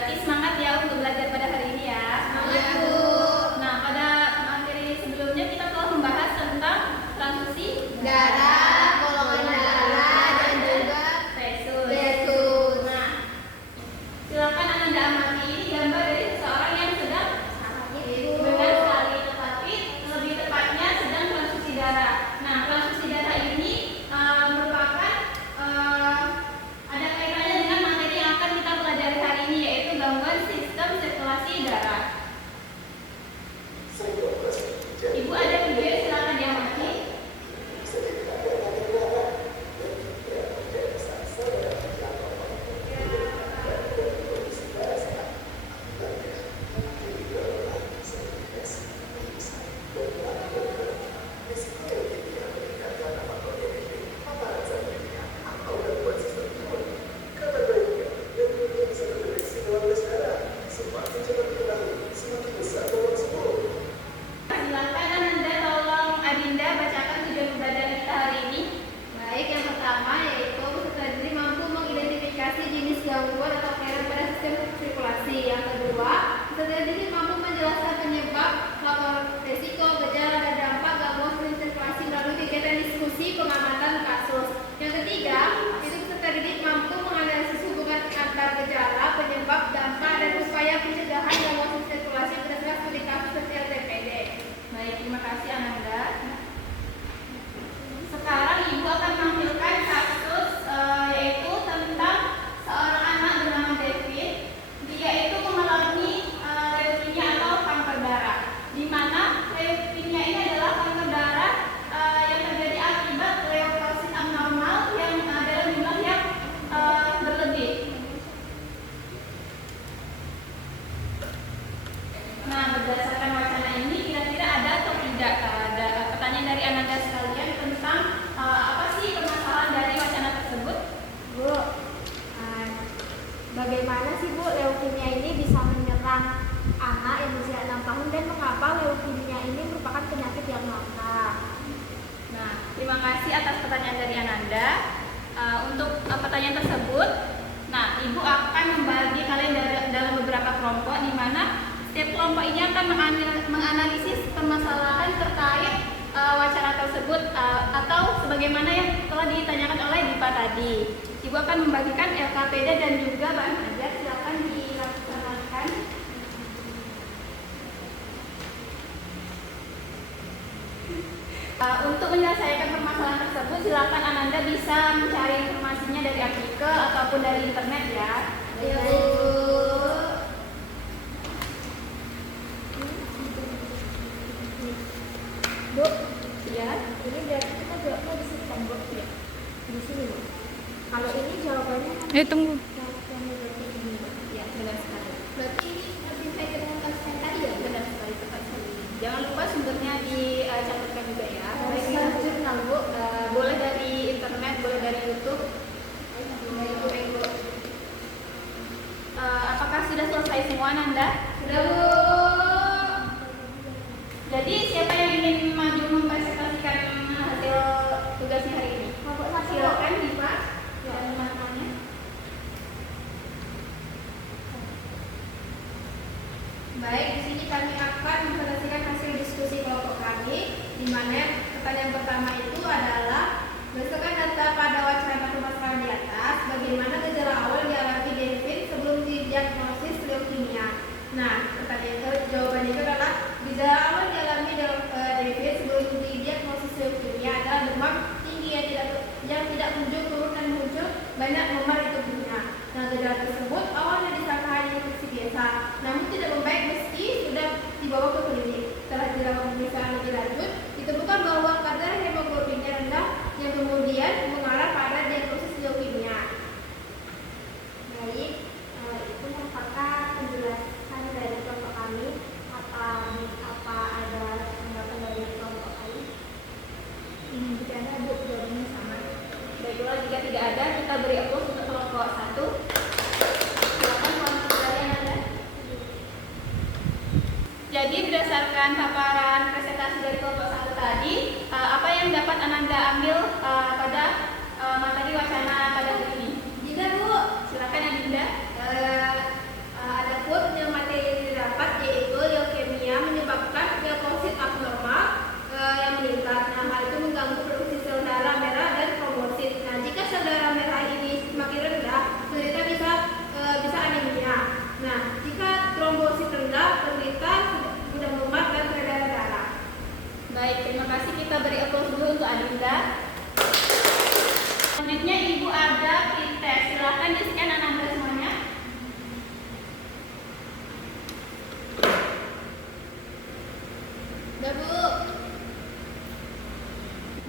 Berarti semangat ya untuk belajar pada hari ini ya. Iya, Bu. Nah, pada materi sebelumnya kita telah membahas tentang transfusi Darah, golongan darah, dan juga resus. resus. Nah, silakan Ananda amati ini gambar dari seseorang yang sedang benar sekali, tetapi lebih tepatnya sedang transfusi darah. Nah, transfusi darah ini merupakan ada kaitannya dengan materi yang akan kita pelajari hari ini, yaitu gangguan sistem sirkulasi darah. Ibu ada video, silakan diamati. Silakan Ananda, tolong Adinda bacakan tujuan pembelajaran kita hari ini. Baik, yang pertama yaitu peserta didik mampu mengidentifikasi jenis gangguan atau kelainan pada sistem sirkulasi. Yang kedua, peserta didik mampu menjelaskan penyebab, faktor resiko, gejala, dan dampak gangguan sistem sirkulasi melalui kegiatan diskusi pengamatan kasus. Yang ketiga, itu peserta didik mampu menganalisis hubungan antar gejala, penyebab, dampak, dan upaya pencegahan gangguan sistem sirkulasi berdasarkan studi kasus seperti LTPD. Baik, terima kasih Ananda. Sekarang Ibu akan menampilkan kasus yaitu tentang seorang anak bernama David. Dia itu mengalami leukemia atau kanker darah, di mana leukemia ini adalah kanker darah yang terjadi akibat leukosit abnormal yang dalam jumlah yang berlebih. Nah, berdasarkan wacana ini kira-kira ada atau tidak ada pertanyaan dari Ananda sekalian tentang apa sih permasalahan dari wacana tersebut? Bu, bagaimana sih Bu leukemia ini bisa menyerang anak yang berusia 6 tahun dan mengapa leukemia ini merupakan penyakit yang langka? Nah, terima kasih atas pertanyaan dari Ananda. Untuk pertanyaan tersebut, nah Ibu akan membagi kalian dalam beberapa kelompok, di mana setiap kelompok ini akan menganalisis permasalahan terkait wacana tersebut atau sebagaimana yang telah ditanyakan oleh Dipa tadi. Ibu akan membagikan LKPD dan juga bahan ajar, silakan dilaksanakan. Untuk menyelesaikan permasalahan tersebut, silakan Ananda bisa mencari informasinya dari artikel ataupun dari internet ya. Iya, Bu. Bu, Ya. ini berarti kita jawabnya di sini kan, Bu? Ya. Di sini, Bu. Kalau ini jawabannya Tunggu. jawabannya berarti ini, Bu. Ya, benar sekali. Berarti ini lebih baik dengan kasus yang tadi ya? Benar sekali, tepat sekali. Jangan lupa sumbernya dicatatkan juga ya. Baik, Jurnal, Bu. boleh dari internet, boleh dari YouTube. Baik, Bu. Apakah sudah selesai semua Nanda? Sudah, Bu. Jadi siapa yang ingin maju mempresentasikan hasil tugasnya hari ini? Silakan Dipa dan teman-temannya. Baik, di sini kami akan mempresentasikan hasil diskusi kelompok kami, di mana pertanyaan pertama itu adalah berdasarkan data pada wacana permasalahan di atas, bagaimana gejala awal dialami David sebelum didiagnosis leukemia. Nah, jawabannya itu adalah gejala awal dialami David sebelum didiagnosis leukemia adalah demam tinggi yang tidak muncul turun dan muncul banyak memar di tubuhnya. Nah, gejala tersebut awalnya disangka hanya infeksi biasa, namun tidak membaik meski sudah dibawa ke klinik. Setelah dilakukan pemeriksaan lebih lanjut, ditemukan bahwa kadar hemoglobinnya rendah yang kemudian mengarah pada diagnosis leukemia. Baik, itu merupakan penjelasan dari kelompok kami. Apa ada tanggapan dari kelompok kami? Jika ada, Bu, jawabannya sama. Baiklah, jika tidak ada, kita beri aplaus untuk kelompok 1. Silakan kelompok dari Ananda. Jadi berdasarkan paparan presentasi dari kelompok 1 tadi, apa yang dapat Ananda ambil pada materi wacana pada hari ini? Jika, Bu, Silakan Adinda. untuk Adinda. Selanjutnya Ibu ada pretest. Silahkan di-scan Ananda semuanya. Udah, Bu.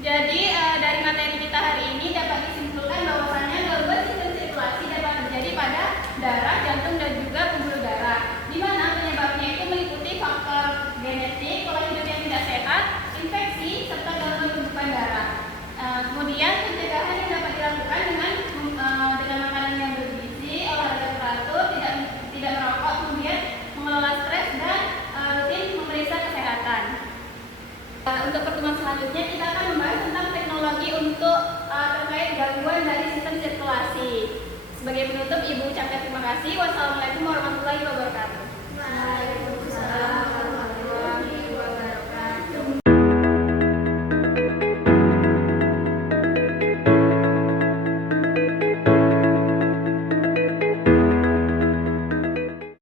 Jadi dari materi kita hari ini dapat disimpulkan bahwasannya gangguan sistem sirkulasi dapat terjadi pada darah, jantung, dan juga pembuluh darah, di mana penyebabnya itu meliputi faktor genetik, pola hidup yang tidak sehat, infeksi, serta gangguan tumpukan darah. Kemudian pencegahan yang dapat dilakukan dengan makanan yang bergizi, olahraga teratur, tidak merokok, kemudian mengelola stres dan rutin memeriksa kesehatan. Untuk pertemuan selanjutnya kita akan membahas tentang teknologi untuk terkait gangguan dari sistem sirkulasi. Sebagai penutup, Ibu ucapkan terima kasih.